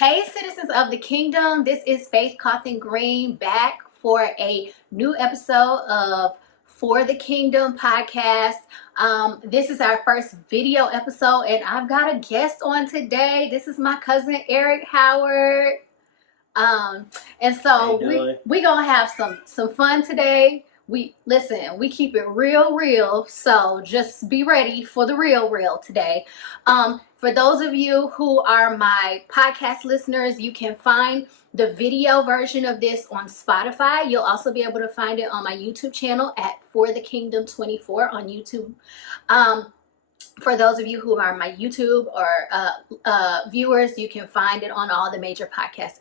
Hey, citizens of the kingdom, this is Faith Cawthon Green back for a new episode of For the Kingdom podcast. This is our first video episode, and I've got a guest on today. This is my cousin Erik Howard. And so we gonna have some fun today. We keep it real, so just be ready for the real today. For those of you who are my podcast listeners, you can find the video version of this on Spotify. You'll also be able to find it on my YouTube channel at For the Kingdom 24 on YouTube. For those of you who are my YouTube or viewers, you can find it on all the major podcast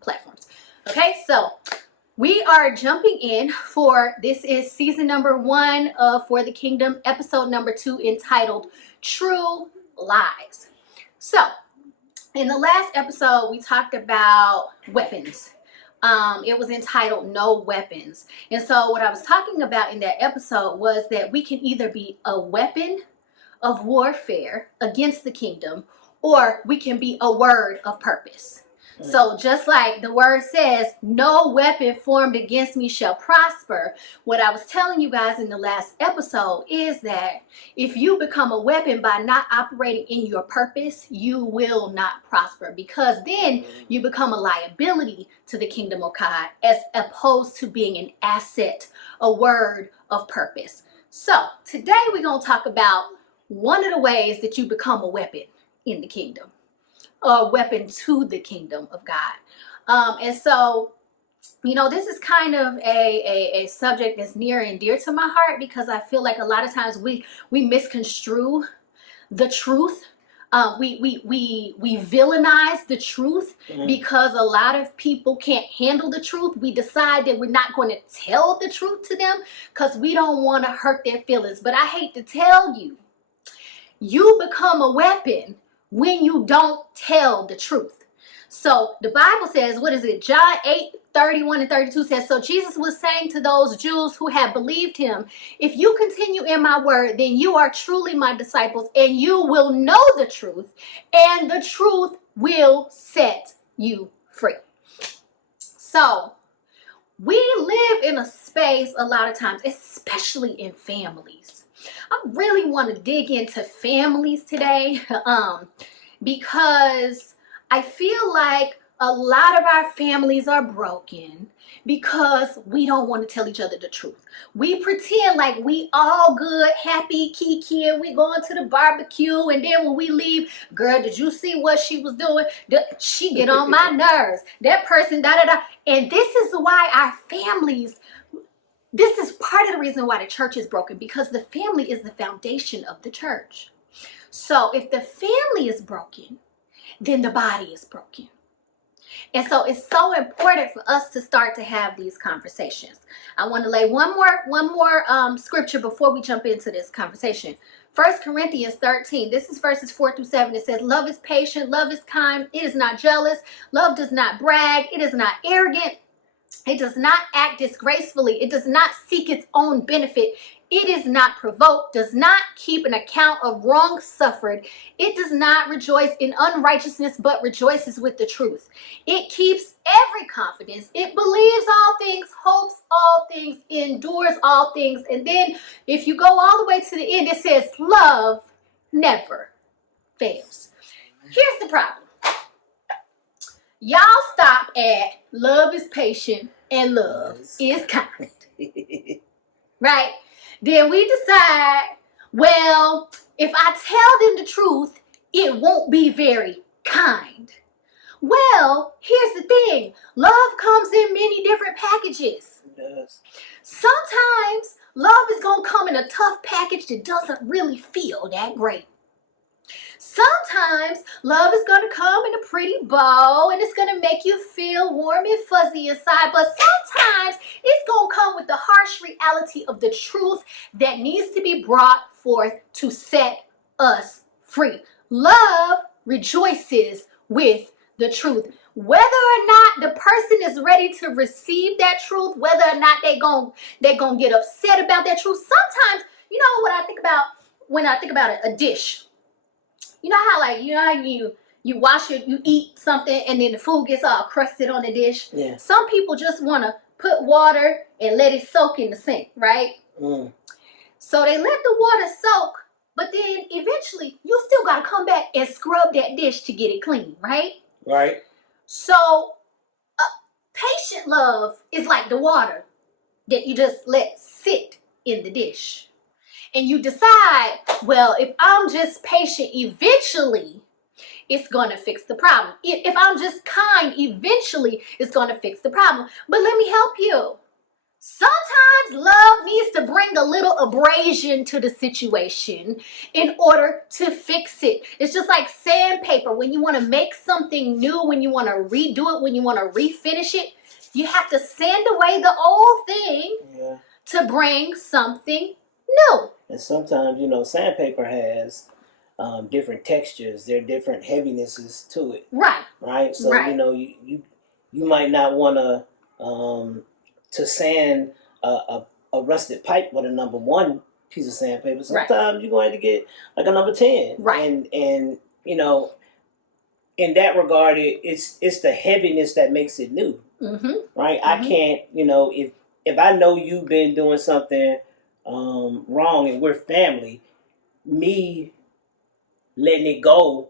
platforms. Okay, so we are jumping in this is season number 1 of For the Kingdom, episode number 2, entitled True Lies. So, in the last episode, we talked about weapons. It was entitled No Weapons. And so what I was talking about in that episode was that we can either be a weapon of warfare against the kingdom, or we can be a word of purpose. So just like the word says, no weapon formed against me shall prosper. What I was telling you guys in the last episode is that if you become a weapon by not operating in your purpose, you will not prosper, because then you become a liability to the kingdom of God as opposed to being an asset, a word of purpose. So today we're going to talk about one of the ways that you become a weapon in the kingdom. A weapon to the kingdom of God. And so, this is kind of a subject that's near and dear to my heart, because I feel like a lot of times we misconstrue the truth. We villainize the truth because a lot of people can't handle the truth. We decide that we're not going to tell the truth to them because we don't want to hurt their feelings. But I hate to tell you, you become a weapon when you don't tell the truth. So the Bible says, what is it? John 8:31 and 32 says, so Jesus was saying to those Jews who had believed him, if you continue in my word, then you are truly my disciples, and you will know the truth, and the truth will set you free. So we live in a space a lot of times, especially in families. I really want to dig into families today because I feel like a lot of our families are broken because we don't want to tell each other the truth. We pretend like we all good, happy, kiki, and we going to the barbecue, and then when we leave, girl, did you see what she was doing? She get on my nerves. That person, da-da-da. And this is why our families, this is part of the reason why the church is broken, because the family is the foundation of the church. So if the family is broken, then the body is broken. And so it's so important for us to start to have these conversations. I want to lay one more scripture before we jump into this conversation. 1 Corinthians 13, this is verses 4 through 7. It says, love is patient, love is kind, it is not jealous, love does not brag, it is not arrogant, it does not act disgracefully, it does not seek its own benefit, it is not provoked, does not keep an account of wrong suffered, it does not rejoice in unrighteousness, but rejoices with the truth. It keeps every confidence, it believes all things, hopes all things, endures all things. And then if you go all the way to the end, it says love never fails. Here's the problem. Y'all stop at love is patient and love is kind. Right? Then we decide, well, if I tell them the truth, it won't be very kind. Well, here's the thing. Love comes in many different packages. It does. Sometimes love is going to come in a tough package that doesn't really feel that great. Sometimes love is going to come in a pretty bow and it's going to make you feel warm and fuzzy inside. But sometimes it's going to come with the harsh reality of the truth that needs to be brought forth to set us free. Love rejoices with the truth. Whether or not the person is ready to receive that truth, whether or not they're gonna get upset about that truth. Sometimes, what I think about when I think about a dish. You know how you You eat something and then the food gets all crusted on the dish. Yeah. Some people just want to put water and let it soak in the sink, right? So they let the water soak, but then eventually you still got to come back and scrub that dish to get it clean, right? Right. So patient love is like the water that you just let sit in the dish. And you decide, well, if I'm just patient, eventually it's going to fix the problem. If I'm just kind, eventually it's going to fix the problem. But let me help you. Sometimes love needs to bring a little abrasion to the situation in order to fix it. It's just like sandpaper. When you want to make something new, when you want to redo it, when you want to refinish it, you have to sand away the old thing to bring something new. And sometimes, sandpaper has different textures. There are different heavinesses to it. Right. Right. So you might not want to sand a rusted pipe with a number 1 piece of sandpaper. Sometimes you're going to get like a number 10. Right. And in that regard, it's the heaviness that makes it new. Right. I can't, if I know you've been doing something wrong and we're family, me letting it go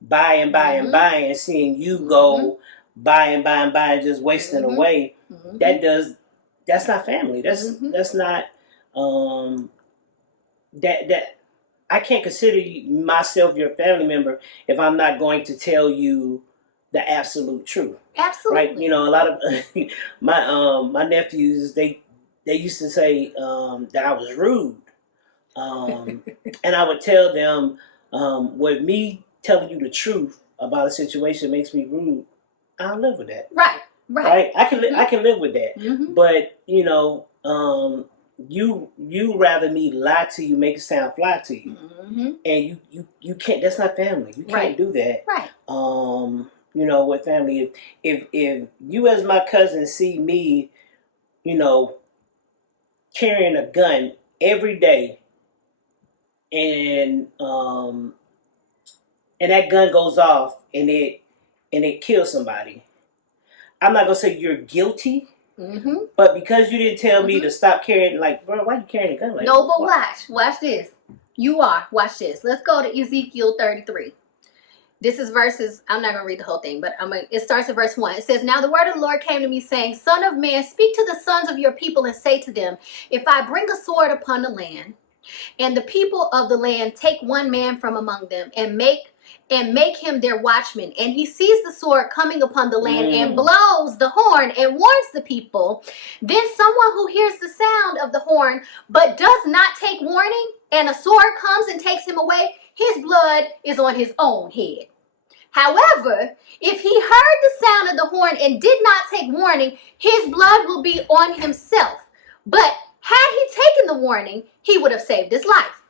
by and by and by and seeing you go by and by and by and just wasting away, that's not family. That's not that I can't consider myself your family member if I'm not going to tell you the absolute truth. Absolutely. Right? A lot of my nephews, they used to say that I was rude. And I would tell them, with me telling you the truth about a situation makes me rude, I'll live with that. Right. I can live with that. But you rather me lie to you, make it sound fly to you, and you can't. That's not family. You can't do that. Right. With family, if you as my cousin see me, carrying a gun every day, and that gun goes off and it kills somebody, I'm not gonna say you're guilty. But because you didn't tell me to stop carrying, like, bro, why are you carrying a gun like that? No, but watch this. Watch this. Let's go to Ezekiel 33. This is verses, I'm not going to read the whole thing, but it starts at verse 1. It says, "Now the word of the Lord came to me, saying, Son of man, speak to the sons of your people and say to them, if I bring a sword upon the land, and the people of the land take one man from among them and make him their watchman, and he sees the sword coming upon the land and blows the horn and warns the people, then someone who hears the sound of the horn but does not take warning, and a sword comes and takes him away, his blood is on his own head. However, if he heard the sound of the horn and did not take warning, his blood will be on himself. But had he taken the warning, he would have saved his life.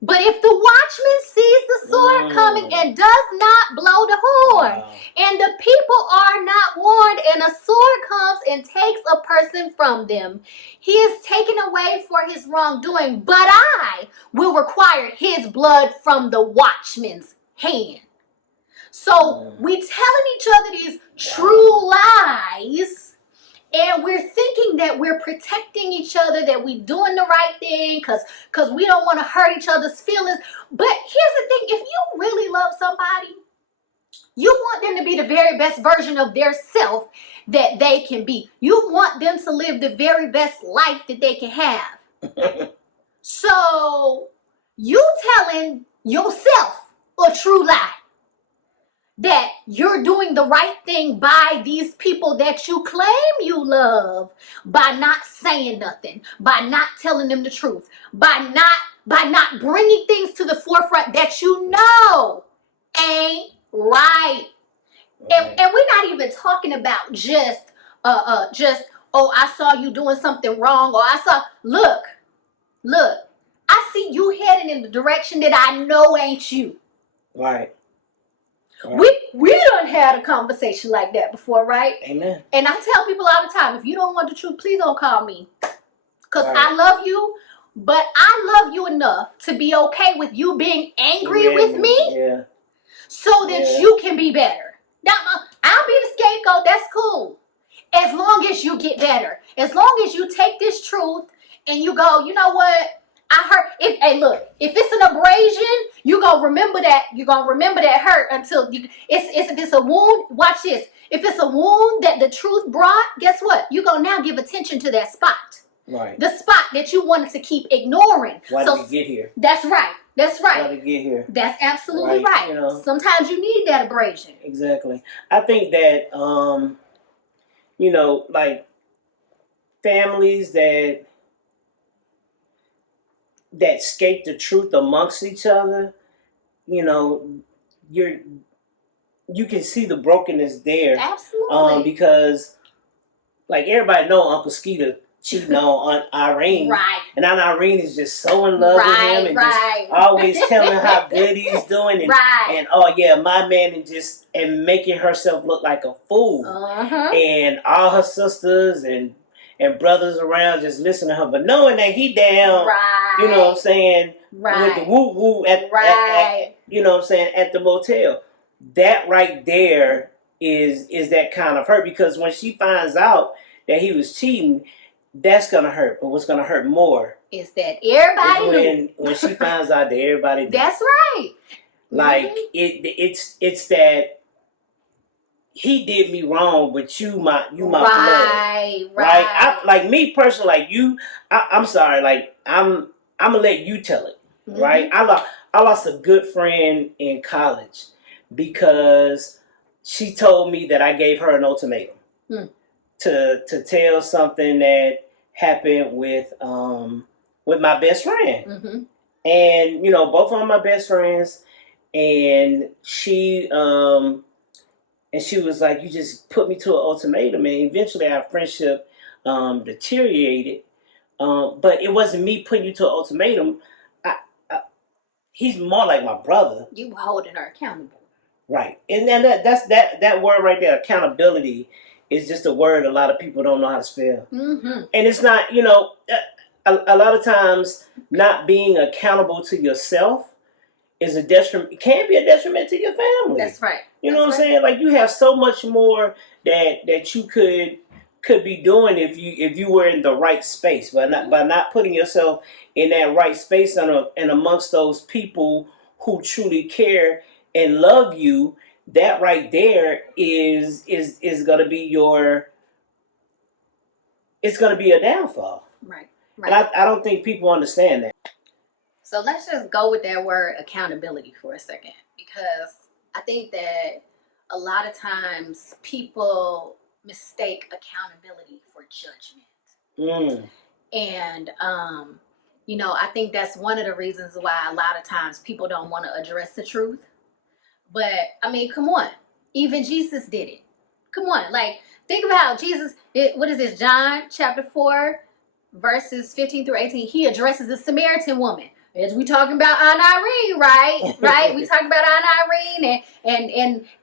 But if the watchman sees the sword coming and does not blow the horn, and the people are not warned, and a sword comes and takes a person from them, he is taken away for his wrongdoing, but I will require his blood from the watchman's hand." So we telling each other these true lies, and we're thinking that we're protecting each other, that we're doing the right thing because we don't want to hurt each other's feelings. But here's the thing, if you really love somebody, you want them to be the very best version of their self that they can be. You want them to live the very best life that they can have. So you telling yourself a true lie, that you're doing the right thing by these people that you claim you love, by not saying nothing, by not telling them the truth, by not bringing things to the forefront that you know ain't right. And we're not even talking about just oh, I saw you doing something wrong, or look, I see you heading in the direction that I know ain't you. Right. We done had a conversation like that before, right? Amen. And I tell people all the time, if you don't want the truth, please don't call me. Because I love you, but I love you enough to be okay with you being angry with me. Yeah. so that you can be better. Now, I'll be the scapegoat. That's cool. As long as you get better. As long as you take this truth and you go, you know what? I heard. Hey, look. If it's an abrasion, you gonna remember that. You gonna remember that hurt until you. If it's a wound. Watch this. If it's a wound that the truth brought, guess what? You gonna now give attention to that spot. Right. The spot that you wanted to keep ignoring. Why did we get here? That's right. That's right. Why did we get here? That's absolutely right. You know, sometimes you need that abrasion. Exactly. I think that you know, like families that escape the truth amongst each other, you know, you can see the brokenness there. Absolutely. Because like everybody know Uncle Skeeter cheating on Irene. Right. And then Irene is just so in love with him and just always telling how good he's doing and, and oh yeah, my man, and making herself look like a fool. And all her sisters and brothers around just listening to her, but knowing that he down, you know what I'm saying, with the woo woo at you know what I'm saying, at the motel. That right there is that kind of hurt, because when she finds out that he was cheating, that's gonna hurt. But what's gonna hurt more is that everybody when she finds out that everybody knew. That's right. Like it's that he did me wrong, but you my blood. Right. Like me personally, like you, I'm sorry. Like I'm gonna let you tell it. Right. I lost a good friend in college because she told me that I gave her an ultimatum to tell something that happened with my best friend. And you know, both of them are my best friends, and she was like, you just put me to an ultimatum, and eventually our friendship deteriorated. But it wasn't me putting you to an ultimatum. He's more like my brother. You were holding her accountable. Right. And then that's that word right there, accountability, is just a word a lot of people don't know how to spell. And it's not, you know, a lot of times not being accountable to yourself is a detriment. It can be a detriment to your family. That's right. You know what I'm saying? Like you have so much more that you could be doing if you were in the right space, by not putting yourself in that right space and amongst those people who truly care and love you. That right there is gonna be it's gonna be a downfall. Right. And I don't think people understand that. So let's just go with that word accountability for a second, because I think that a lot of times people mistake accountability for judgment. And you know, I think that's one of the reasons why a lot of times people don't want to address the truth. But I mean, come on, even Jesus did it. Come on, like think about Jesus. What is this? John chapter 4, verses 15 through 18. He addresses the Samaritan woman. As we talking about Aunt Irene, right? Right? We talking about Aunt Irene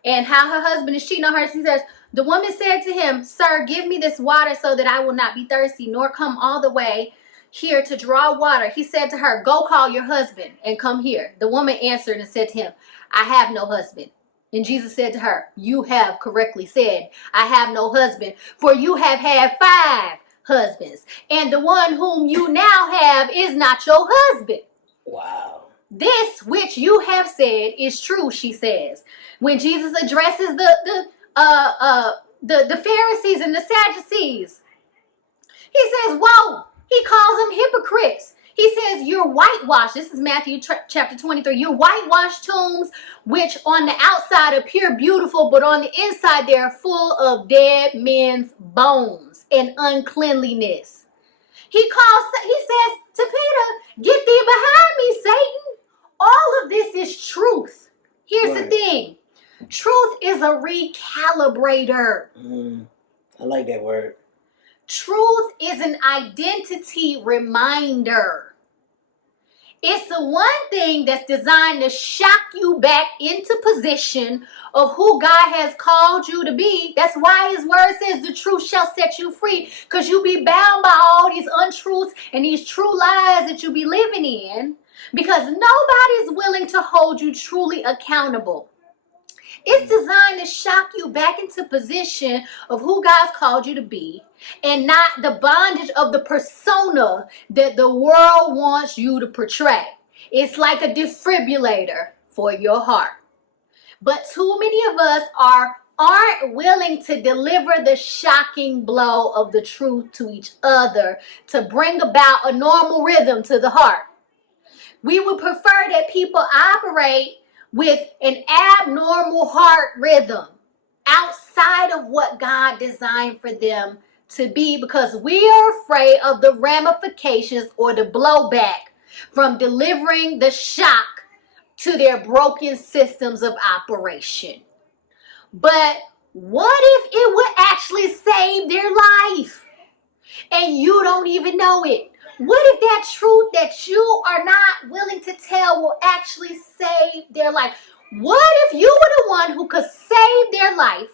and how her husband is cheating on her. She says, the woman said to him, "Sir, give me this water so that I will not be thirsty, nor come all the way here to draw water." He said to her, "Go call your husband and come here." The woman answered and said to him, "I have no husband." And Jesus said to her, "You have correctly said, I have no husband, for you have had 5 husbands, and the one whom you now have is not your husband." Wow. "This which you have said is true," she says. When Jesus addresses the Pharisees and the Sadducees, he says, "Whoa!" He calls them hypocrites. He says, "You're whitewashed." This is Matthew chapter 23. "You're whitewashed tombs, which on the outside appear beautiful, but on the inside they are full of dead men's bones and uncleanliness." He says to Peter, "Get thee behind me, Satan." All of this is truth. Here's the thing. Truth is a recalibrator. I like that word. Truth is an identity reminder. It's the one thing that's designed to shock you back into position of who God has called you to be. That's why his word says the truth shall set you free, because you be bound by all these untruths and these true lies that you be living in, because nobody's willing to hold you truly accountable. It's designed to shock you back into position of who God's called you to be, and not the bondage of the persona that the world wants you to portray. It's like a defibrillator for your heart. But too many of us aren't willing to deliver the shocking blow of the truth to each other to bring about a normal rhythm to the heart. We would prefer that people operate with an abnormal heart rhythm outside of what God designed for them to be, because we are afraid of the ramifications or the blowback from delivering the shock to their broken systems of operation. But what if it would actually save their life and you don't even know it? What if that truth that you are not willing to tell will actually save their life? What if you were the one who could save their life,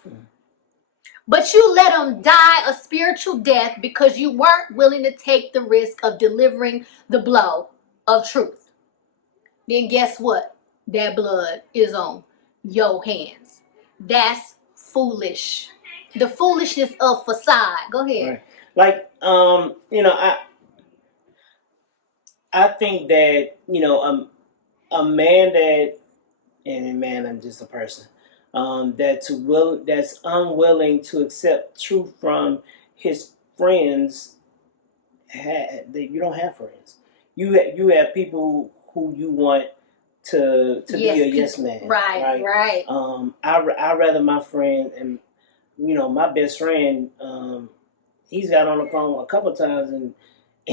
but you let them die a spiritual death because you weren't willing to take the risk of delivering the blow of truth? Then guess what? That blood is on your hands. That's foolish. The foolishness of facade. Go ahead. Right. Like, I think that, a man that, and man, I'm just a person, that's unwilling to accept truth from his friends. You don't have friends. You have people who you want to be a yes man. Right. I rather my friend, and my best friend, he's got on the phone a couple times and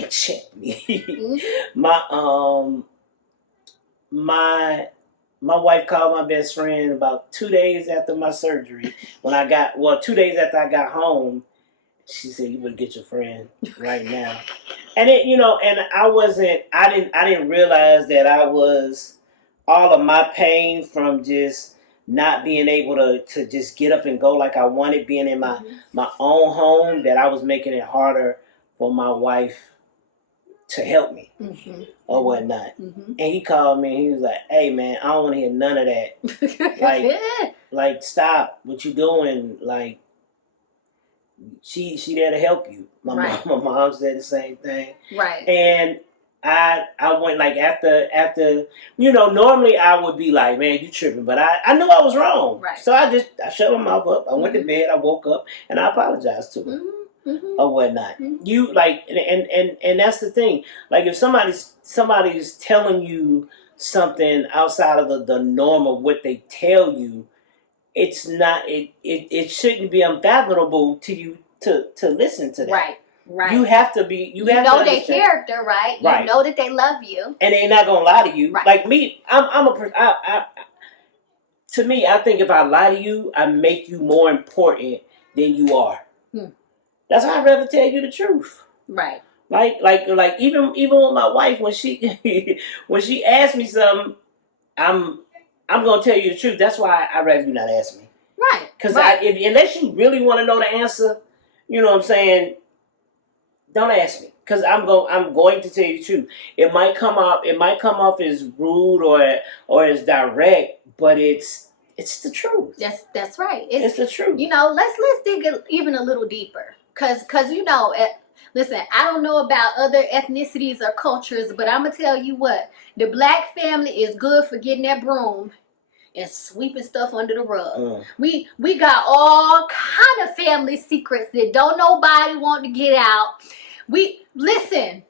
checked me. Mm-hmm. My wife called my best friend about 2 days after my surgery. 2 days after I got home, she said, "You better get your friend right now." And and I didn't realize that I was, all of my pain from just not being able to just get up and go like I wanted, being in my own home, that I was making it harder for my wife to help me or whatnot. And he called me and he was like, "Hey man, I don't want to hear none of that. like stop what you doing. Like, she there to help you." My mom said the same thing. Right. And I went, like, after normally I would be like, "Man, you tripping," but I knew I was wrong. Right. So I shut my mouth up. I went to bed. I woke up and I apologized to her. Or whatnot. You like, and that's the thing. Like, if somebody's telling you something outside of the norm of what they tell you, it's not, it shouldn't be unfathomable to you to listen to that. Right. You have to be. You have know their character, right? You know that they love you, and they're not gonna lie to you. Right. Like me, to me, I think if I lie to you, I make you more important than you are. That's why I'd rather tell you the truth. Right. Like even with my wife, when she asks me something, I'm gonna tell you the truth. That's why I'd rather you not ask me. Right. Because unless you really want to know the answer, you know what I'm saying, don't ask me. Because I'm going to tell you the truth. It might come off as rude or as direct, but it's the truth. That's right. It's the truth. Let's dig even a little deeper. Cause listen, I don't know about other ethnicities or cultures, but I'm gonna tell you what, the black family is good for getting that broom and sweeping stuff under the rug. We got all kind of family secrets that don't nobody want to get out. Listen.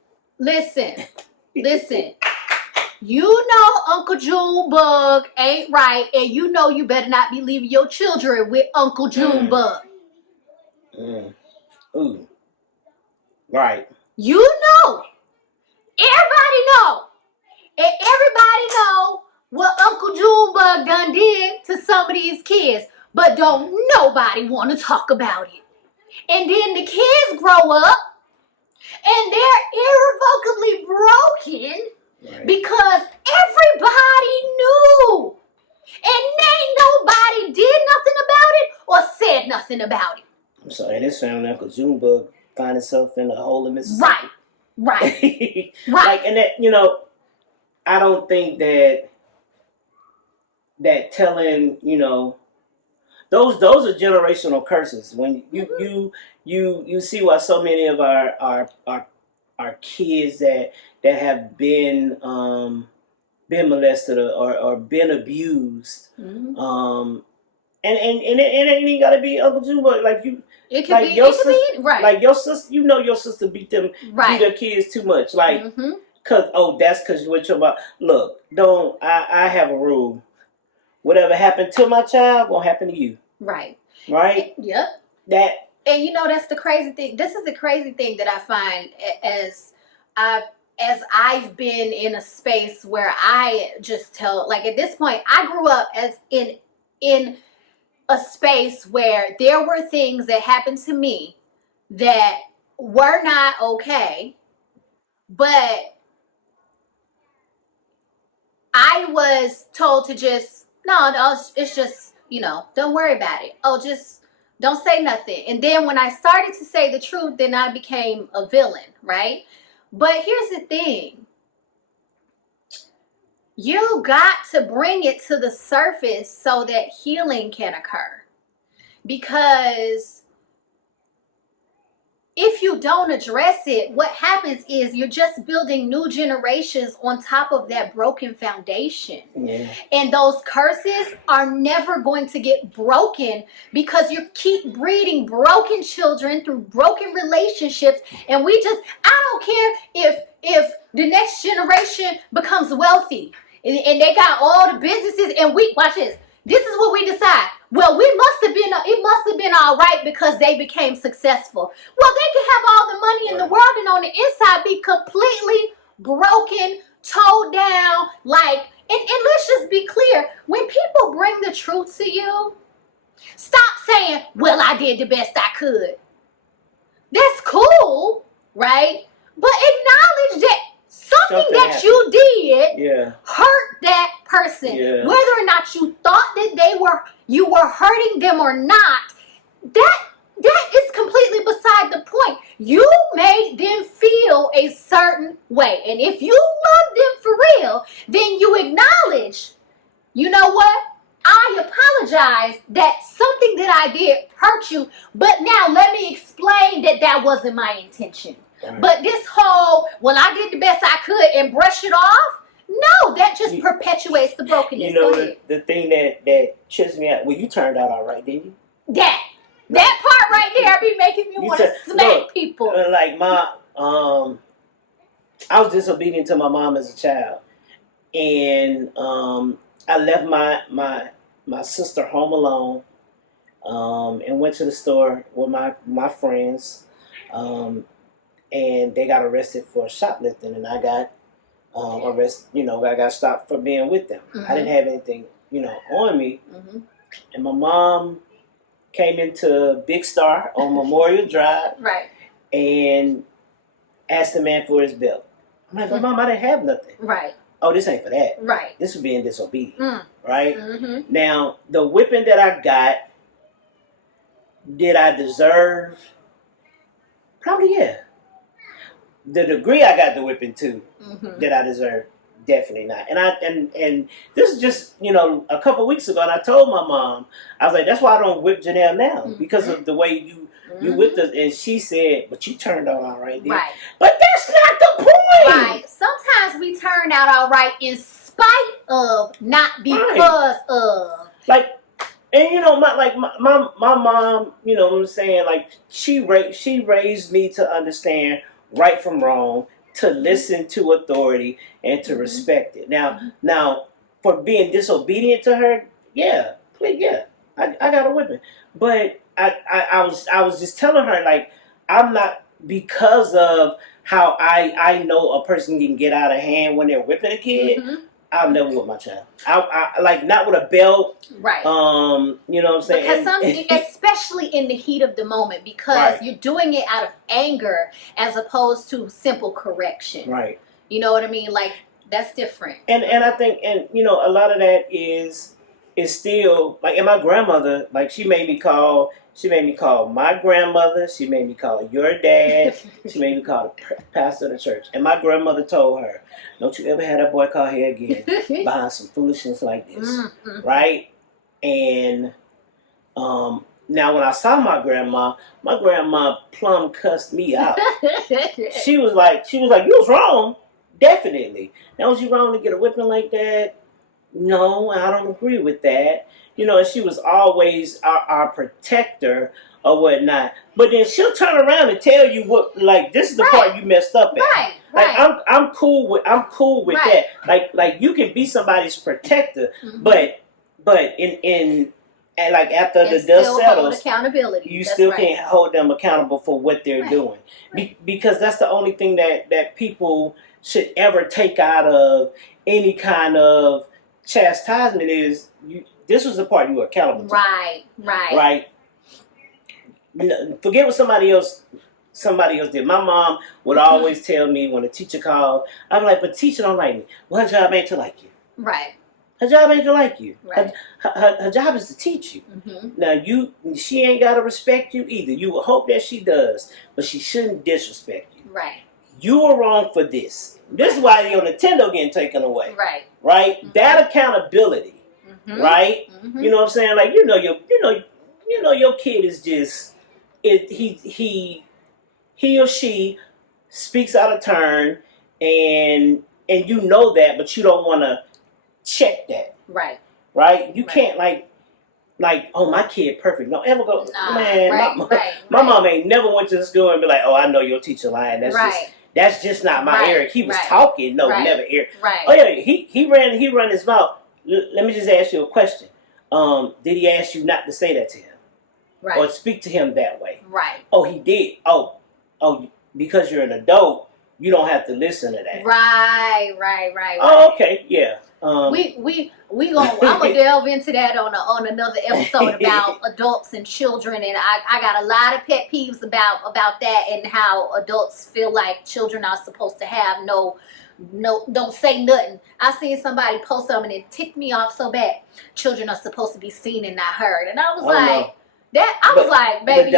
Uncle Junebug ain't right, and you better not be leaving your children with Uncle Junebug. Ooh. Right. Everybody know. And everybody know what Uncle Junebug done did to some of these kids. But don't nobody want to talk about it. And then the kids grow up and they're irrevocably broken because everybody knew. And ain't nobody did nothing about it or said nothing about it. I'm sorry, this family, Uncle Junebug find itself in a hole in Mississippi. Right. Like, and that, I don't think that telling, those are generational curses. When you see why so many of our kids that have been molested or been abused, and it ain't even gotta be Uncle June, but like you, it could be your sister, right? Like your sister, your sister beat their kids too much, like, that's because what you're about. Look, don't I have a rule. Whatever happened to my child won't happen to you. Right. Right? Yep. That. And that's the crazy thing. This is the crazy thing that I find as I've been in a space where I just tell, like, at this point, I grew up as in a space where there were things that happened to me that were not okay, but I was told to just, no, it's just, don't worry about it. Oh, just don't say nothing. And then when I started to say the truth, then I became a villain, right? But here's the thing. You got to bring it to the surface so that healing can occur. Because if you don't address it, what happens is you're just building new generations on top of that broken foundation. Yeah. And those curses are never going to get broken because you keep breeding broken children through broken relationships. And I don't care if the next generation becomes wealthy and they got all the businesses, and watch this. This is what we decide. Well, it must have been all right because they became successful. Well, they can have all the money in the world and on the inside be completely broken, towed down, and let's just be clear. When people bring the truth to you, stop saying, well, I did the best I could. That's cool, right? But acknowledge that something that happened. You did hurt that person. Yeah. Whether or not you thought that you were hurting them or not, that is completely beside the point. You made them feel a certain way. And if you love them for real, then you acknowledge, you know what? I apologize that something that I did hurt you, but now let me explain that wasn't my intention. But this whole, well, I did the best I could and brush it off, no, that just perpetuates the brokenness. The thing that trips me out, well, you turned out all right, didn't you? That part right there be making me want to smack people. Like I was disobedient to my mom as a child, and I left my sister home alone, and went to the store with my friends, and they got arrested for shoplifting, and I got arrested. I got stopped for being with them. I didn't have anything, on me, and my mom came into Big Star on Memorial Drive, right, and asked the man for his bill. I'm like, Mom, I didn't have nothing. Right. Oh, this ain't for that. Right. This is being disobedient. Right? Now, the whipping that I got, did I deserve? Probably, yeah. The degree I got the whipping to, did I deserve? Definitely not. And this is just, a couple weeks ago, and I told my mom, I was like, that's why I don't whip Janelle now, because of the way you whipped us. And she said, but you turned out all right, right. But that's not the point. Right. Sometimes we turn out all right in spite of, not because of. Like, and my mom, you know what I'm saying, like she raised me to understand right from wrong, to listen to authority and to respect it. Now, for being disobedient to her, I got a whipping. But I was just telling her, like, I'm not, because of how I know a person can get out of hand when they're whipping a kid. I'll never whip my child. I like, not with a belt. Right. You know what I'm saying? Because especially in the heat of the moment, because you're doing it out of anger as opposed to simple correction. Right. You know what I mean? Like, that's different. And I think, and a lot of that is still, like, and my grandmother, like, she made me call my grandmother, she made me call your dad, she made me call the pastor of the church. And my grandmother told her, don't you ever have that boy call here again behind some foolishness like this. Right? And Now when I saw my grandma plumb cussed me out. She was like, you was wrong. Definitely. Now, was you wrong to get a whipping like that? No, I don't agree with that. And she was always our protector or whatnot. But then she'll turn around and tell you what, like, this is the part you messed up at. Right. Like, I'm cool with that. Like you can be somebody's protector, but in and like after the dust settles, accountability. You still can't hold them accountable for what they're doing, because that's the only thing that people should ever take out of any kind of chastisement is this was the part you were accountable to. Right. Forget what somebody else did. My mom would always tell me when a teacher called, I'm like, but teacher don't like me. Well, her job ain't to like you. Right. Her job ain't to like you. Right. Her job is to teach you. Now she ain't gotta respect you either. You would hope that she does, but she shouldn't disrespect you. Right. You were wrong for this. This is why your Nintendo getting taken away. Right. That accountability. Right. You know what I'm saying? Like your kid is just he or she speaks out of turn, and you know that, but you don't want to check that. Right. You can't like, oh, my kid perfect. Don't ever go, man. My mom ain't never went to the school and be like, oh, I know your teacher lying. That's just not my Eric. He was talking. No, never Eric. Right. Oh yeah, he ran his mouth. Let me just ask you a question. Did he ask you not to say that to him? Right. Or speak to him that way? Right. Oh, he did. Oh, because you're an adult, you don't have to listen to that. Right. Oh, okay, yeah. I'm gonna delve into that on another episode about adults and children, and I got a lot of pet peeves about that, and how adults feel like children are supposed to have no, don't say nothing. I seen somebody post something and it ticked me off so bad. Children are supposed to be seen and not heard, and I was baby.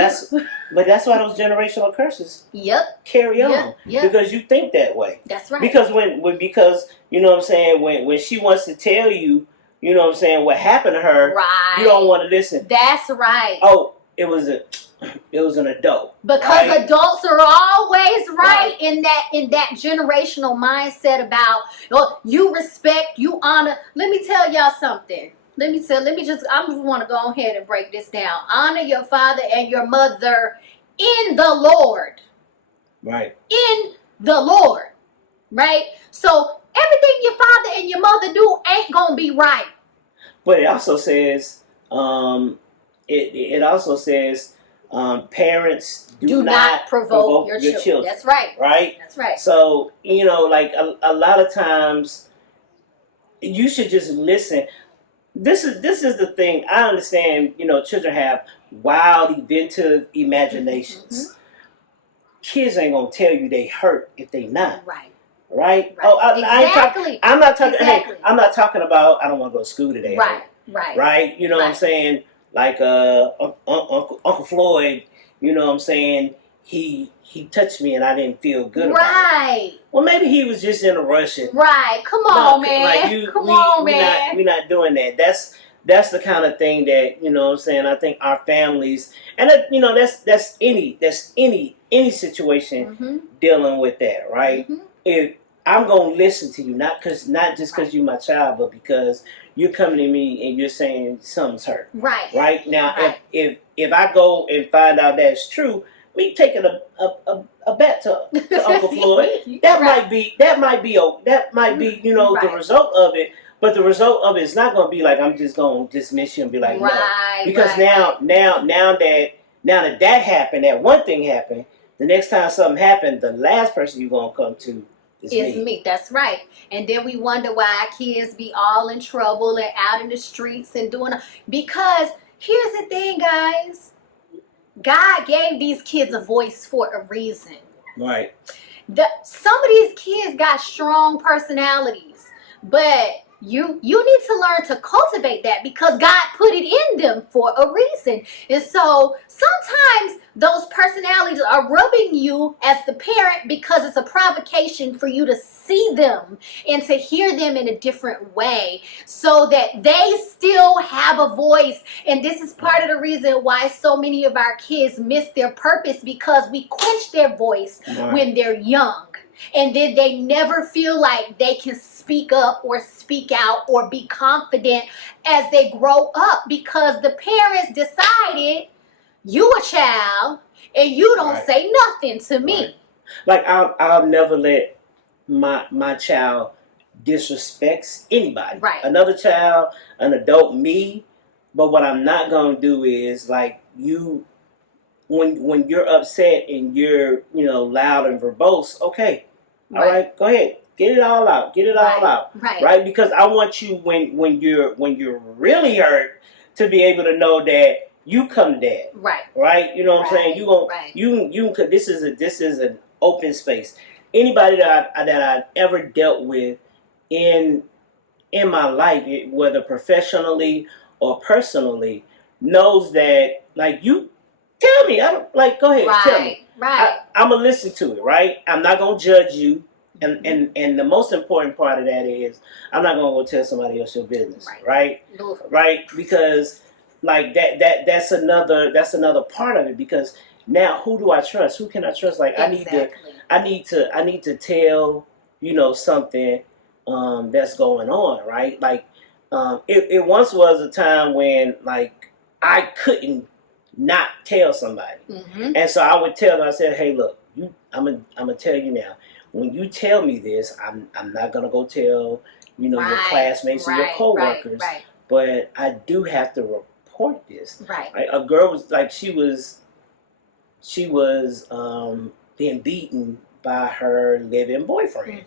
But that's why those generational curses. Carry on. Because you think that way. That's right. Because because you know what I'm saying, when she wants to tell you, you know what I'm saying, what happened to her, you don't want to listen. That's right. Oh, it was an adult. Because adults are always in that generational mindset about, you respect, you honor. Let me tell y'all something. I just want to go ahead and break this down. Honor your father and your mother in the Lord. Right. In the Lord. Right? So everything your father and your mother do ain't going to be right. But it also says, parents do not provoke your children. That's right. Right? That's right. So, like a lot of times, you should just listen. This is the thing. I understand, children have wild, inventive imaginations. Kids ain't gonna tell you they hurt if they not. Right? Oh, I'm not talking. Hey, I'm not talking about, I don't want to go to school today. Right? You know what I'm saying? Like Uncle Floyd, you know what I'm saying? He touched me and I didn't feel good about it. Well, maybe he was just in a rush. Come on, man. We're not doing that. That's the kind of thing that, you know what I'm saying, I think our families, and that's any situation dealing with that, right? If I'm gonna listen to you, not just because you're my child, but because you're coming to me and you're saying something's hurt. Right now, if I go and find out that's true, me taking a bet to Uncle Floyd, that might be the result of it. But the result of it is not going to be like I'm just going to dismiss you and be like no, because now that happened, that one thing happened. The next time something happened, the last person you're going to come to is me. That's right. And then we wonder why our kids be all in trouble and out in the streets and doing. Because here's the thing, guys. God gave these kids a voice for a reason. Right. Some of these kids got strong personalities, but You need to learn to cultivate that because God put it in them for a reason. And so sometimes those personalities are rubbing you as the parent because it's a provocation for you to see them and to hear them in a different way so that they still have a voice. And this is part of the reason why so many of our kids miss their purpose, because we quench their voice when they're young. And then they never feel like they can speak up or speak out or be confident as they grow up because the parents decided you a child and you don't say nothing to me. Like I'll never let my child disrespects anybody. Another child, an adult, me. But what I'm not gonna do is like you when you're upset and you're, loud and verbose, okay. All right, go ahead. Get it all out. Get it all out. Right? Because I want you when you're really hurt to be able to know that you come to dad. Right? You know what I'm saying? You this is an open space. Anybody that I've ever dealt with in my life, whether professionally or personally, knows that like you tell me. I don't like. Go ahead, tell me. I'm gonna listen to it. Right. I'm not gonna judge you. And the most important part of that is I'm not gonna go tell somebody else your business. Right. Because like that's another part of it. Because now who do I trust? Who can I trust? Like I need to tell something that's going on. Right. Like it once was a time when like I couldn't not tell somebody. And so I would tell them, I said, hey, look, I'm gonna tell you now. When you tell me this, I'm not gonna go tell, your classmates and your coworkers. But I do have to report this. A girl was like she was being beaten by her live-in boyfriend.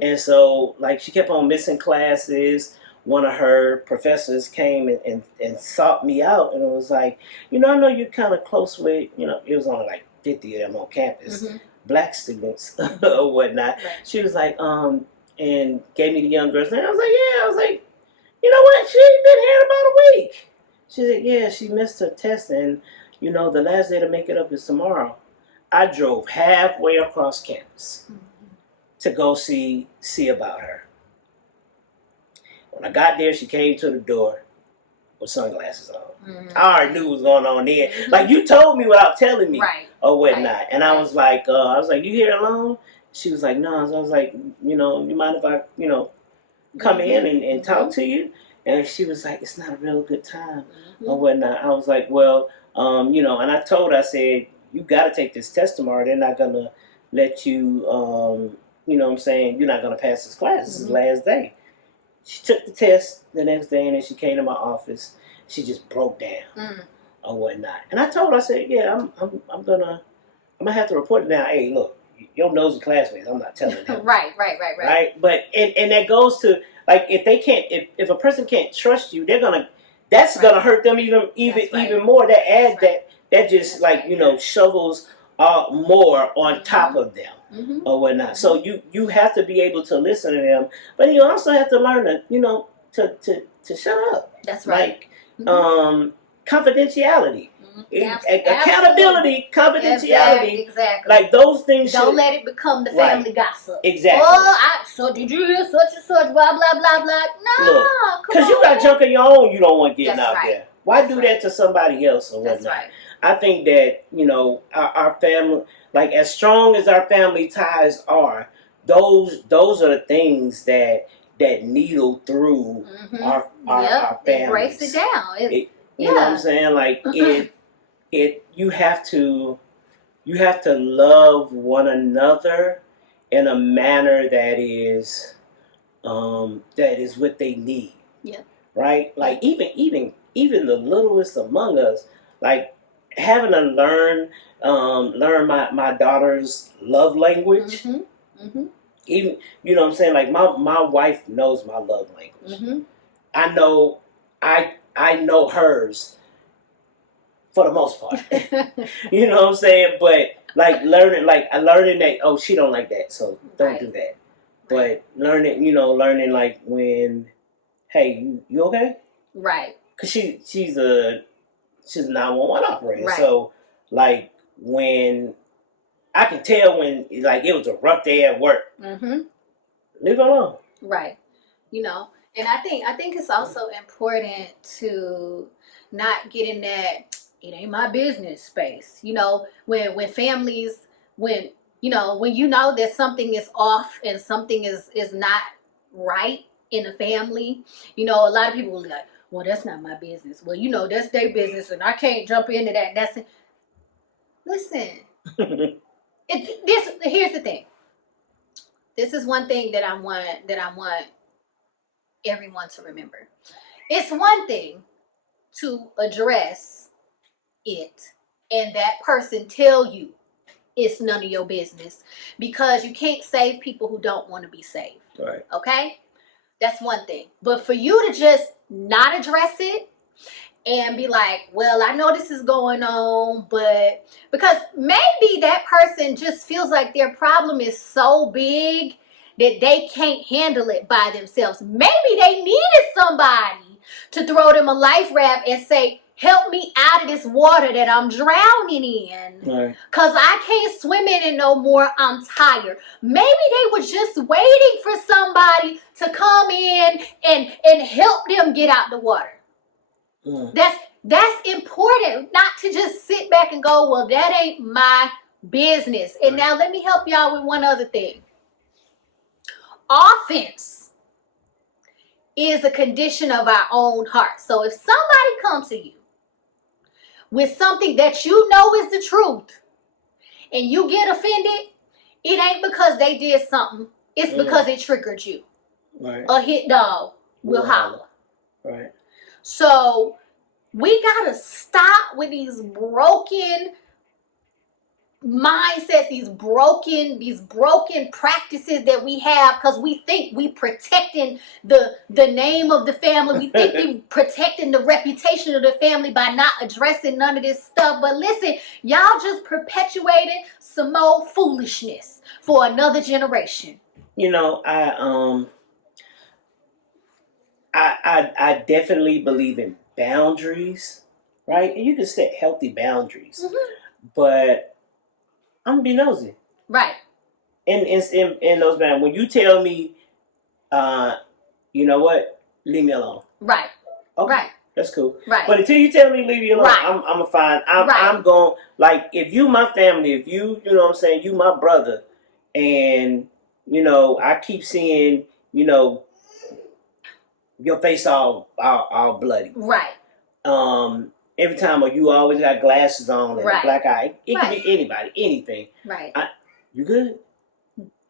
And so like she kept on missing classes. One of her professors came and sought me out, and it was like, I know you're kind of close with, it was only like 50 of them on campus, black students or whatnot. She was like, and gave me the young girl's name. I was like, yeah. I was like, you know what? She ain't been here in about a week. She said, yeah, she missed her test, and the last day to make it up is tomorrow. I drove halfway across campus to go see about her. When I got there, she came to the door with sunglasses on. I already knew what was going on there. Like you told me without telling me or whatnot. And I was like, you here alone? She was like, no. So I was like, you mind if I, come in and talk to you? And she was like, it's not a real good time or whatnot. I was like, well, and I told her, I said, you got to take this test tomorrow. They're not going to let you, you know what I'm saying? You're not going to pass this class. This is the last day. She took the test the next day, and then she came to my office. She just broke down or whatnot. And I told her, I said, yeah, I'm gonna have to report it now. Hey, look, your nosy classmates, I'm not telling them. Right. But and that goes to like if a person can't trust you, that's gonna hurt them even more. That just shovels more on top of them. Or whatnot. So you have to be able to listen to them, but you also have to learn to shut up. That's right. Like confidentiality, accountability, confidentiality. Exactly. Like those things. Don't let it become the family gossip. Exactly. So did you hear such and such? Blah blah blah blah. No, because you got junk of your own. You don't want getting out there. Why do that to somebody else or whatnot? That's right. I think that our family. Like as strong as our family ties are, those are the things that needle through our families. It breaks it down. You know what I'm saying? Like you have to love one another in a manner that is what they need. Yeah. Right? Like even the littlest among us, like having to learn my daughter's love language. Even what I'm saying, like my wife knows my love language. I know hers for the most part. You know what I'm saying? But like learning that she don't like that, so don't do that. But learning like when hey, you okay? Right. Because she's a 911 operator. Right. So, like, when I can tell when, like, it was a rough day at work. Mm-hmm. Leave it alone. Right. You know, and I think it's also important to not get in that it ain't my business space. You know, when families, when when you know that something is off and something is not right in a family, you know, a lot of people will be like, well, that's not my business. Well, you know, that's their business and I can't jump into that. That's it. Listen, here's the thing. This is one thing that I want everyone to remember. It's one thing to address it and that person tell you it's none of your business, because you can't save people who don't want to be saved. Right. Okay? That's one thing. But for you to just not address it and be like, well, I know this is going on, but because maybe that person just feels like their problem is so big that they can't handle it by themselves. Maybe they needed somebody to throw them a life raft and say, help me out of this water that I'm drowning in. Right. Because I can't swim in it no more. I'm tired. Maybe they were just waiting for somebody to come in and help them get out the water. Mm. That's important, not to just sit back and go, well, that ain't my business. And now let me help y'all with one other thing. Offense is a condition of our own heart. So if somebody comes to you with something that you know is the truth and you get offended, it ain't because they did something. It's because it triggered you. Right. A hit dog will holler. Right. So we gotta stop with these broken mindsets, these broken practices that we have, because we think we protecting the name of the family. We think we protecting the reputation of the family by not addressing none of this stuff. But listen, y'all just perpetuated some old foolishness for another generation. You know, I definitely believe in boundaries, right? And you can set healthy boundaries, but I'm gonna be nosy, right? In those boundaries, when you tell me, you know what, leave me alone, right? Okay, right, that's cool, right. But until you tell me leave me alone, right. I'm fine. I'm going, like, if you my family, if you know what I'm saying, you my brother, and you know I keep seeing, you know, your face all bloody. Right. Every time, or you always got glasses on and a black eye. It can be anybody, anything. Right. You good?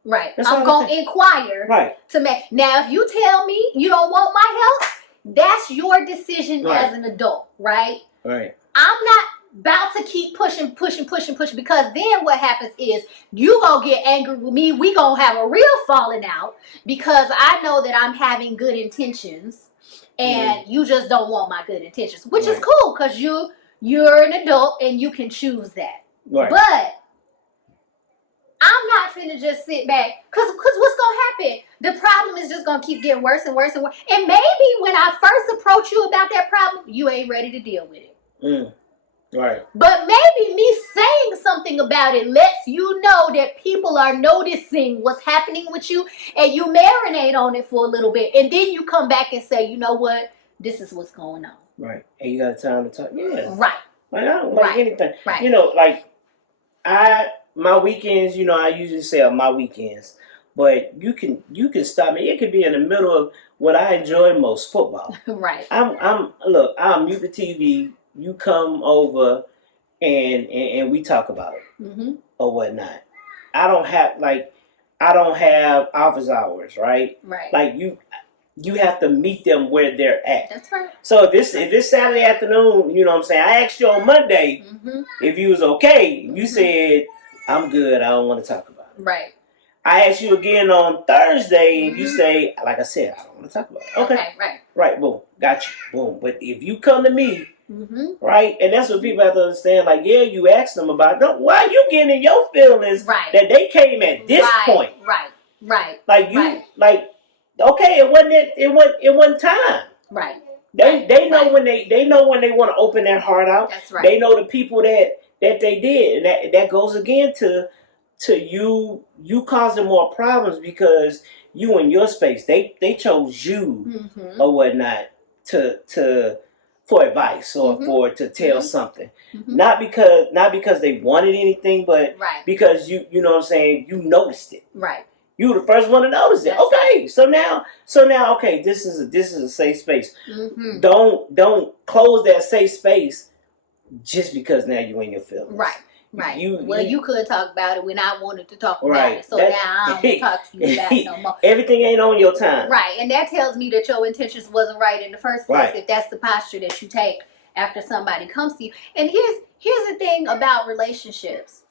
Right. I'm going to inquire. Right. To make. Now, if you tell me you don't want my help, that's your decision as an adult, right? Right. I'm not about to keep pushing, because then what happens is you gonna get angry with me. We gonna have a real falling out because I know that I'm having good intentions and you just don't want my good intentions, which is cool because you're an adult and you can choose that. Right. But I'm not finna just sit back because what's gonna happen? The problem is just gonna keep getting worse and worse and worse. And maybe when I first approach you about that problem, you ain't ready to deal with it. Right. But maybe me saying something about it lets you know that people are noticing what's happening with you, and you marinate on it for a little bit, and then you come back and say, you know what, this is what's going on. Right. And you got time to talk. Yeah. Right. Like, I don't like anything. Right. You know, like my weekends, you know, I usually say on my weekends, but you can stop me. It could be in the middle of what I enjoy most, football. Right. I'll mute the TV. You come over and we talk about it or whatnot. I don't have office hours, right? Right. Like you have to meet them where they're at. That's right. So if it's Saturday afternoon, you know what I'm saying? I asked you on Monday if you was okay. You said, I'm good. I don't want to talk about it. Right. I asked you again on Thursday and you say, like I said, I don't want to talk about it. Okay. Right. Right. Boom. Got you. Boom. But if you come to me, right? And that's what people have to understand. Like, yeah, you asked them about it. No, why are you getting in your feelings that they came at this point? Right. Like, Okay, it wasn't time. Right. They know when they want to open their heart out. That's right. They know the people that they did, and that goes again to you causing more problems because you in your space. They chose you or whatnot to for advice or for to tell something. Not because they wanted anything, but because you know what I'm saying, you noticed it. Right. You were the first one to notice it. That's okay, right. So now, okay, this is a safe space. Don't close that safe space just because now you in your feelings. Right. Right. You could talk about it when I wanted to talk about it. So now I don't want to talk to you about it no more. Everything ain't on your time. Right. And that tells me that your intentions wasn't right in the first place. If that's the posture that you take after somebody comes to you. And here's the thing about relationships.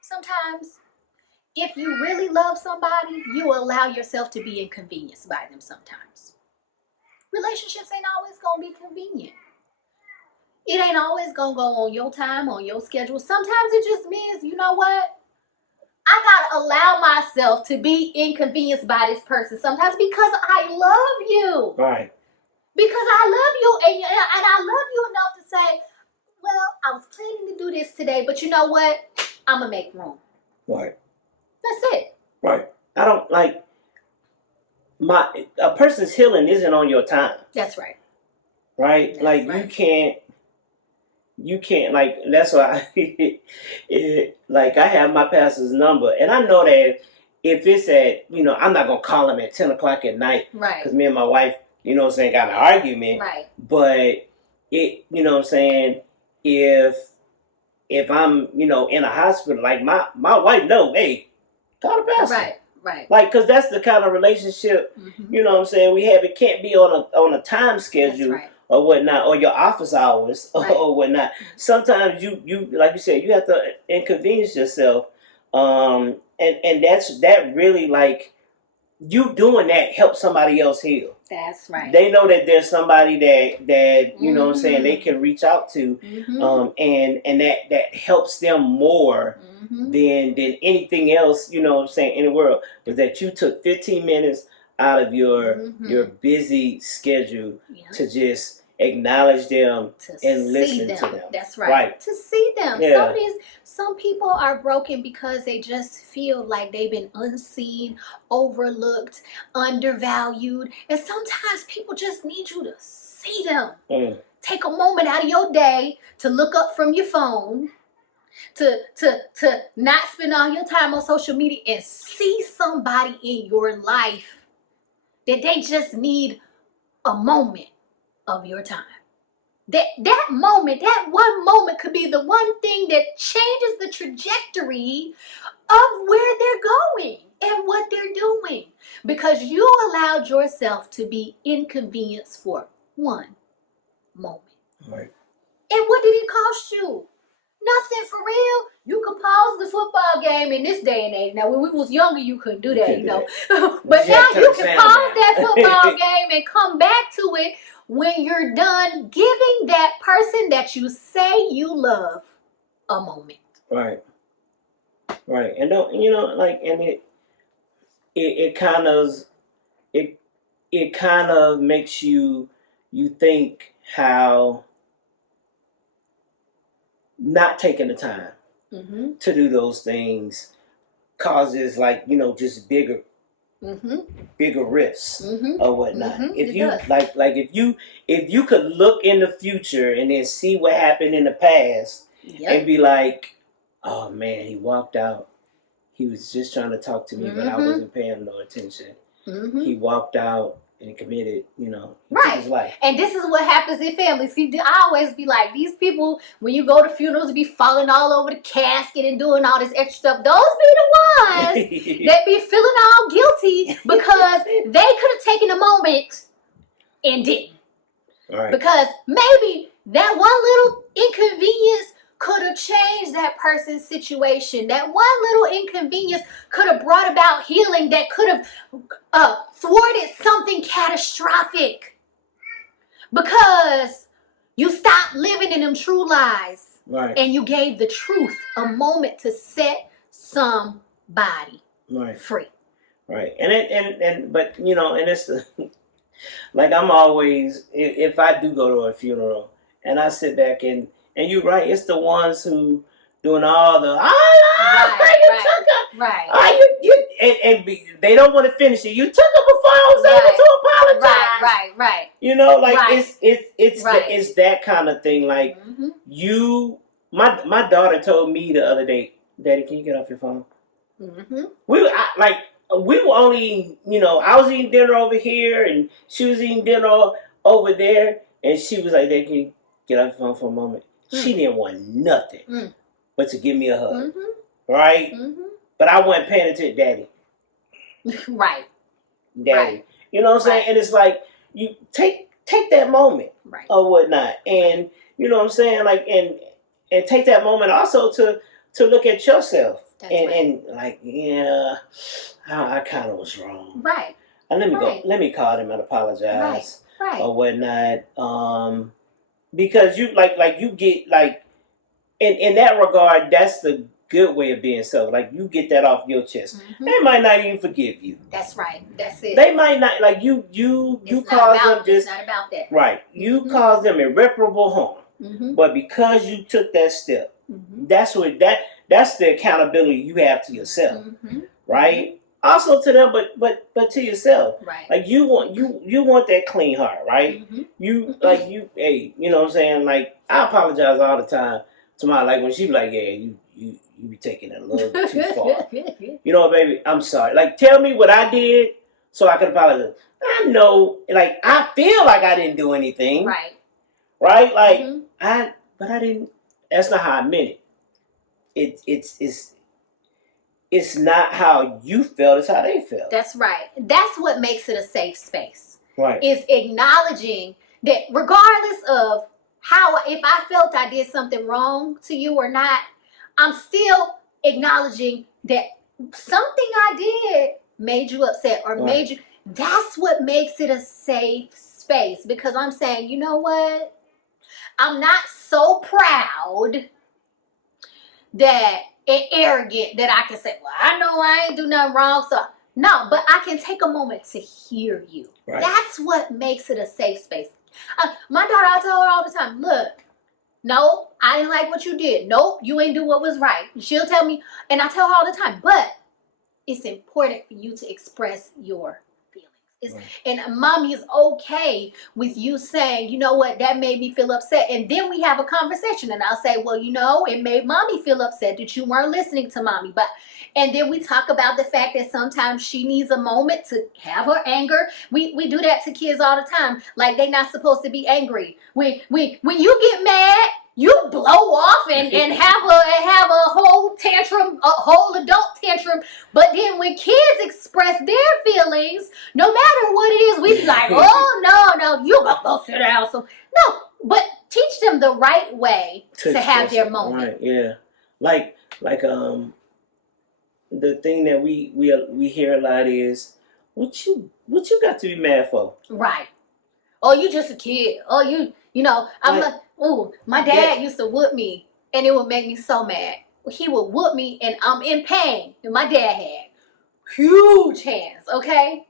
Sometimes if you really love somebody, you allow yourself to be inconvenienced by them sometimes. Relationships ain't always going to be convenient. It ain't always going to go on your time, on your schedule. Sometimes it just means, you know what? I got to allow myself to be inconvenienced by this person sometimes because I love you. Right. Because I love you and I love you enough to say, well, I was planning to do this today, but you know what? I'm going to make room. Right. That's it. Right. I don't like a person's healing isn't on your time. That's right. Right? That's like right. you can't like that's why like I have my pastor's number and I know that if it's at I'm not gonna call him at 10 o'clock at night. Right. Because me and my wife, you know what I'm saying, got an argument. Right. But it you know what I'm saying, if I'm, in a hospital, like my wife know, hey, call the pastor. Right. Right. Like, because that's the kind of relationship, you know what I'm saying, we have. It can't be on a time schedule or whatnot, or your office hours or whatnot. Sometimes you like you said, you have to inconvenience yourself. And that really, like, you doing that helps somebody else heal. That's right. They know that there's somebody that you know what I'm saying, they can reach out to, and that helps them more than anything else, you know what I'm saying, in the world. But that you took 15 minutes out of your busy schedule to just acknowledge them and listen to them. That's right. To see them. Yeah. Some people are broken because they just feel like they've been unseen, overlooked, undervalued. And sometimes people just need you to see them. Take a moment out of your day to look up from your phone, to not spend all your time on social media and see somebody in your life that they just need a moment of your time. That moment, that one moment could be the one thing that changes the trajectory of where they're going and what they're doing. Because you allowed yourself to be inconvenienced for one moment. Right. And what did it cost you? Nothing, for real. You could pause the football game in this day and age. Now, when we was younger, you couldn't do that, you know. But now you can pause that football game and come back to it when you're done giving that person that you say you love a moment. Right. Right. And don't, and it kind of makes you think how not taking the time to do those things causes, like, just bigger risks or whatnot. If you if you could look in the future and then see what happened in the past and be like, oh man, he walked out. He was just trying to talk to me, but I wasn't paying no attention. He walked out and committed, he took his life. And this is what happens in families. See, I always be like, these people, when you go to funerals, be falling all over the casket and doing all this extra stuff. Those be the ones that be feeling all guilty because they could have taken a moment and didn't. Right. Because maybe that one little inconvenience could have changed that person's situation. That one little inconvenience could have brought about healing that could have thwarted something catastrophic. Because you stopped living in them true lies. Right. And you gave the truth a moment to set somebody free. Right. But you know, and it's the, like I'm always, if I do go to a funeral and I sit back and you're right, it's the ones who doing all the they don't want to finish it. You took it before I was able to apologize. Right. You know, like it's that kind of thing. Like my daughter told me the other day, Daddy, can you get off your phone? We were only, you know, I was eating dinner over here and she was eating dinner over there, and she was like, Daddy, can you get off your phone for a moment? She didn't want nothing but to give me a hug. Right? But I wasn't paying attention, Daddy. Right. Daddy. You know what I'm saying? And it's like, you take that moment or whatnot. And you know what I'm saying? Like, and take that moment also to look at yourself. And like, yeah, I kind of was wrong. Right. And let me call them and apologize. Right. Or whatnot. Because you like you get like in that regard, that's the good way of being self. Like you get that off your chest. They might not even forgive you. That's right. That's it. They might not like you cause them just. It's not about that. Right. You cause them irreparable harm. But because you took that step, that's the accountability you have to yourself. Right? Also to them, but to yourself. Right. Like you want that clean heart, right? Hey, you know what I'm saying? Like I apologize all the time to my, like when she be like, yeah, you be taking it a little bit too far. You know, baby, I'm sorry. Like tell me what I did so I can apologize. I know, like I feel like I didn't do anything. Right. Right? Like but I didn't. That's not how I meant it. It's not how you felt, it's how they felt. That's right. That's what makes it a safe space. Right. Is acknowledging that regardless of if I felt I did something wrong to you or not, I'm still acknowledging that something I did made you upset or made you. That's what makes it a safe space, because I'm saying, you know what? I'm not so proud and arrogant that I can say, well, I know I ain't do nothing wrong, so no, but I can take a moment to hear you. Right. That's what makes it a safe space. My daughter, I tell her all the time, look, no, I didn't like what you did. Nope, you ain't do what was right. She'll tell me, and I tell her all the time, but it's important for you to express your feelings. And mommy is okay with you saying, you know what, that made me feel upset. And then we have a conversation and I'll say, well, you know, it made mommy feel upset that you weren't listening to mommy. And then we talk about the fact that sometimes she needs a moment to have her anger. We do that to kids all the time. Like they're not supposed to be angry. When you get mad, you blow off and have a whole tantrum, a whole adult tantrum. But then when kids express their feelings, no matter what it is, we be like, oh no, you go sit down. So no, but teach them the right way to have their moment. Right, yeah. Like the thing that we hear a lot is, what you got to be mad for? Right. Oh, you just a kid. Oh, you know, I'm like, oh, my dad used to whoop me and it would make me so mad. He would whoop me and I'm in pain. And my dad had huge hands, okay?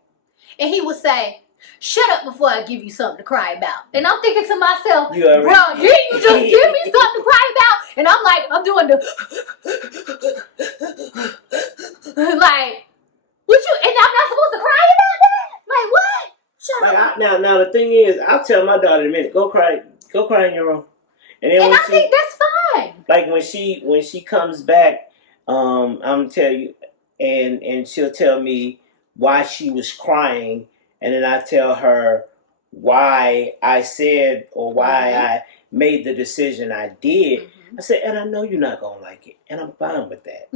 And he would say, shut up before I give you something to cry about. And I'm thinking to myself, bro, didn't you just give me something to cry about? And I'm like, I'm doing the like, what you, and I'm not supposed to cry about that? Like, what? Shut up. Now the thing is, I'll tell my daughter in a minute, go cry in your room. And then I think that's fine. Like when she comes back, I'm gonna tell you, and she'll tell me why she was crying, and then I tell her why I said or why I made the decision I did. I said, and I know you're not gonna like it, and I'm fine with that.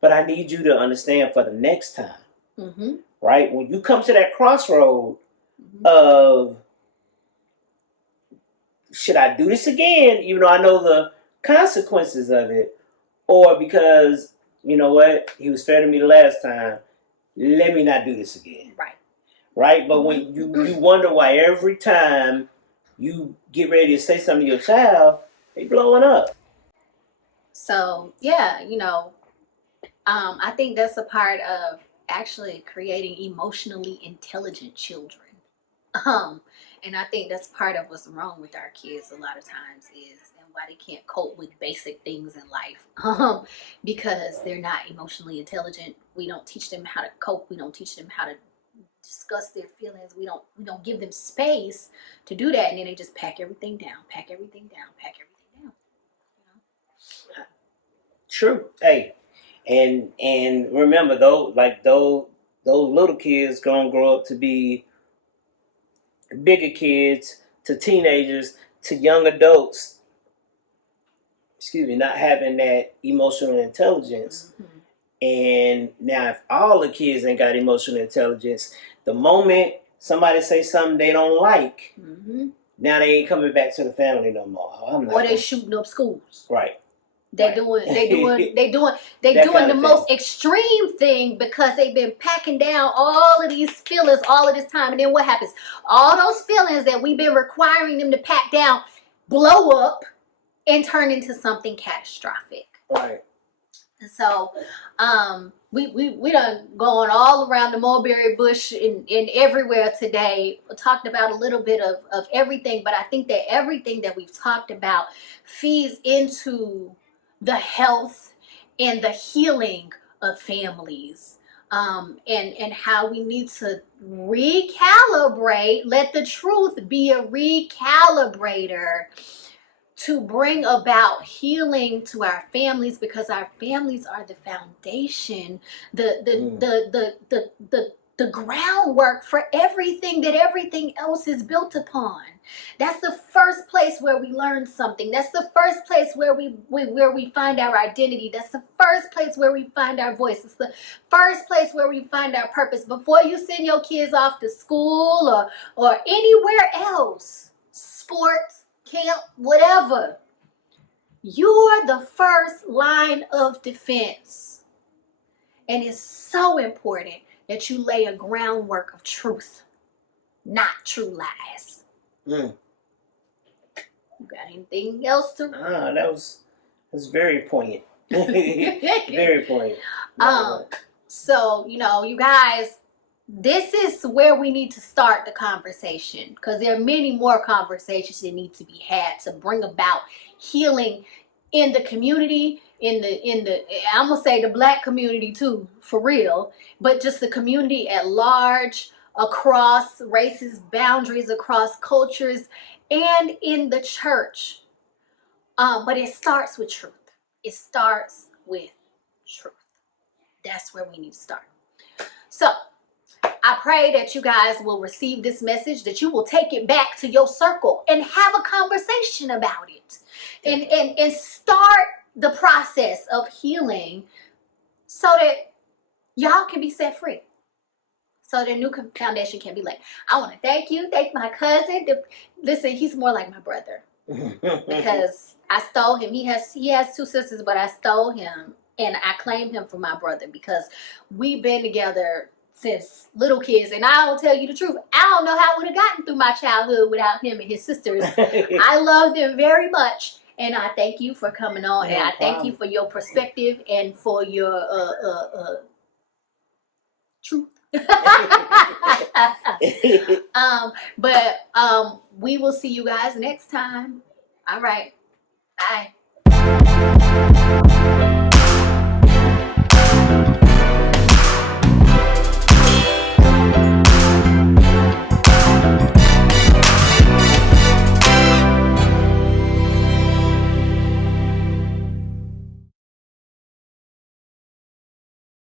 But I need you to understand for the next time, right? When you come to that crossroad of, should I do this again, even though I know the consequences of it, or because, you know what, he was fair to me the last time, let me not do this again. Right? But when you wonder why every time you get ready to say something to your child, they blowing up. So, yeah, you know, I think that's a part of actually creating emotionally intelligent children. And I think that's part of what's wrong with our kids a lot of times is, and why they can't cope with basic things in life. Because they're not emotionally intelligent. We don't teach them how to cope. We don't teach them how to discuss their feelings. We don't give them space to do that, and then they just pack everything down. You know? True. Hey, and remember though, like those little kids gonna grow up to be bigger kids, to teenagers, to young adults. Excuse me, not having that emotional intelligence. Mm-hmm. And now, if all the kids ain't got emotional intelligence, the moment somebody say something they don't like, mm-hmm. now they ain't coming back to the family no more. Or they shooting up schools. Right. They doing the most extreme thing because they've been packing down all of these feelings all of this time. And then what happens? All those feelings that we've been requiring them to pack down blow up and turn into something catastrophic. Right. So we done gone all around the mulberry bush and everywhere today. We talked about a little bit of everything, but I think that everything that we've talked about feeds into the health and the healing of families, and how we need to recalibrate. Let the truth be a recalibrator to bring about healing to our families, because our families are the foundation, the groundwork for everything that everything else is built upon. That's the first place where we learn something. That's the first place where we find our identity. That's the first place where we find our voice. It's the first place where we find our purpose. Before you send your kids off to school or anywhere else, sports, camp, whatever, you're the first line of defense. And it's so important that you lay a groundwork of truth, not true lies. You got anything else to? That's very poignant. Very poignant. So, you guys, this is where we need to start the conversation, because there are many more conversations that need to be had to bring about healing in the community, in the I'm gonna say the Black community too, for real, but just the community at large, across races, boundaries, across cultures, and in the church. But it starts with truth. It starts with truth. That's where we need to start. So I pray that you guys will receive this message, that you will take it back to your circle and have a conversation about it, and start the process of healing so that y'all can be set free, so the new foundation can be laid. I want to thank my cousin. Listen, he's more like my brother because I stole him. He has two sisters, but I stole him and I claim him for my brother because we've been together since little kids. And I'll tell you the truth, I don't know how I would have gotten through my childhood without him and his sisters. I love them very much, and I thank you for coming on, and I thank you for your perspective and for your truth. But we will see you guys next time. All right, bye.